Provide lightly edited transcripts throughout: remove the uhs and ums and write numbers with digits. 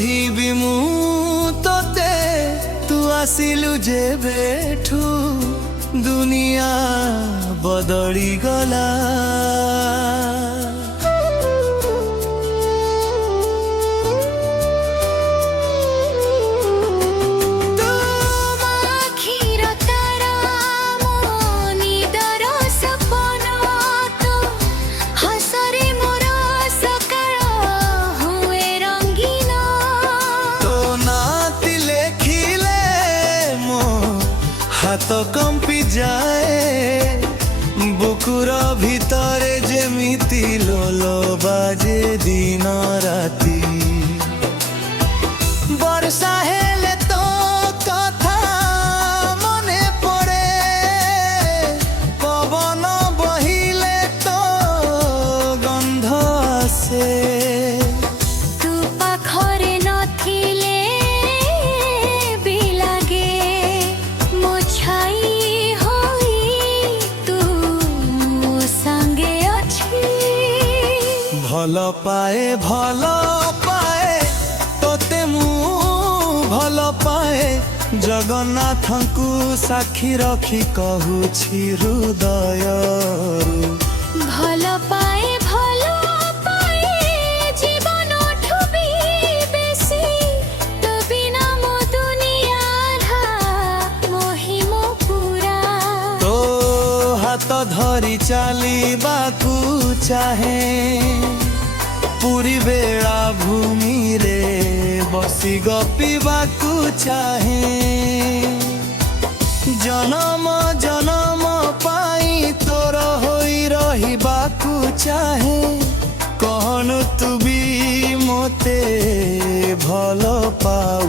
କହିବି ମୁଁ ତତେ ତୁ ଆସିଲୁ ଯେବେଠୁ ଦୁନିଆ ବଦଳି ଗଲା। ହାତ କମ୍ପି ଯାଏ ବୁକୁର ଭିତରେ ଯେମିତି ଲୋଲ ବାଜେ ଦିନ ରାତି। ବର୍ଷା ହେଲେ ତୋ କଥା ମନେ ପଡ଼େ, ପବନ ବହିଲେ ତୋ ଗନ୍ଧ ଆସେ। ତୁ ପାଖରେ ନଥିଲେ ଭଲ ପାଏ ତୋତେ ମୁଁ ଭଲ ପାଏ। ଜଗନ୍ନାଥଙ୍କୁ ସାକ୍ଷୀ ରଖି କହୁଛି ହୃଦୟରୁ। ଭଲ ପାଏ ଜୀବନଠୁ ବି ବେଶୀ। ତୋ ବିନା ମୋ ଦୁନିଆରା ମୋହି ମୋ ପୁରା। ତୋ ହାତ ଧରି ଚାଲିବାକୁ ଚାହେଁ, ପୁରୀ ବେଳା ଭୂମିରେ ବସି ଗପିବାକୁ ଚାହେଁ। ଜନମ ଜନମ ପାଇଁ ତୋର ହୋଇ ରହିବାକୁ ଚାହେଁ। କହନୁ ତୁ ବି ମୋତେ ଭଲ ପାଉ।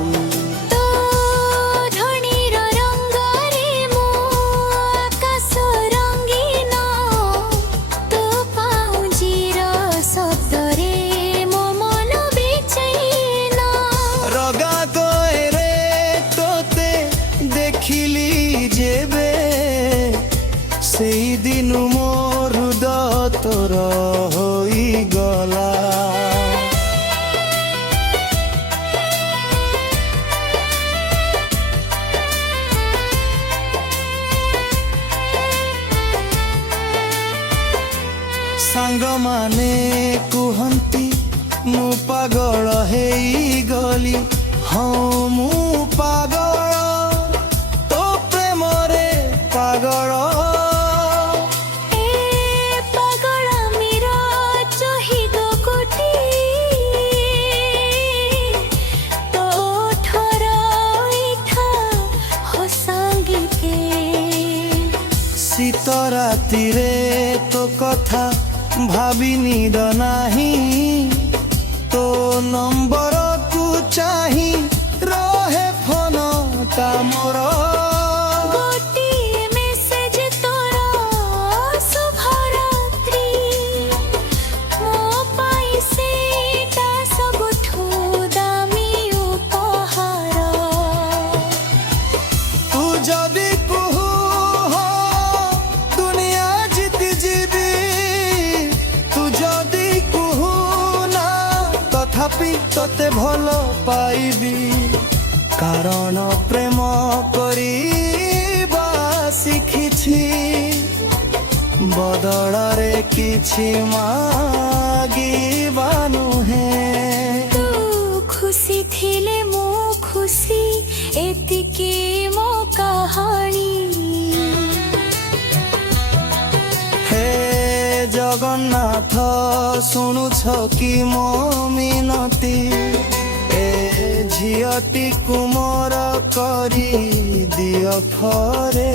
ସେଇ ଦିନୁ ମୋ ହୃଦୟ ତୋର ହୋଇଗଲା। ସାଙ୍ଗମାନେ କୁହନ୍ତି ମୁଁ ପାଗଳ ହେଇଗଲି। ହଁ ମୁଁ ପାଗଳ, ତୋ ପ୍ରେମରେ ପାଗଳ। ଶୀତ ରାତିରେ ତୋ କଥା ଭାବି ନିଦ ନାହିଁ। ତୋ ନମ୍ବରକୁ ଚାହିଁ ରହେ ଫୋନଟା ମୋର। ଗୋଟିଏ ମେସେଜ ତୋର ଶୁଭରାତ୍ରି, ମୋ ପାଇଁ ସେଇଟା ସବୁଠୁ ଦାମୀ ଉପହାର। ତୁ ଯଦି ତତେ ଭଲ ପାଇବି, କାରଣ ପ୍ରେମ କରିବା ଶିଖିଛି। ବଦଳରେ କିଛି ମାଗିବା ନୁହେଁ। ତୁ ଖୁସି ଥିଲେ ମୁଁ ଖୁସି, ଏତିକି ମୋ କାହାଣୀ। ଜଗନ୍ନାଥ ଶୁଣୁଛ କି ମୋ ମିନତି? ଏ ଝିଅଟିକୁ ମୋର କରି ଦିଅ ଥରେ।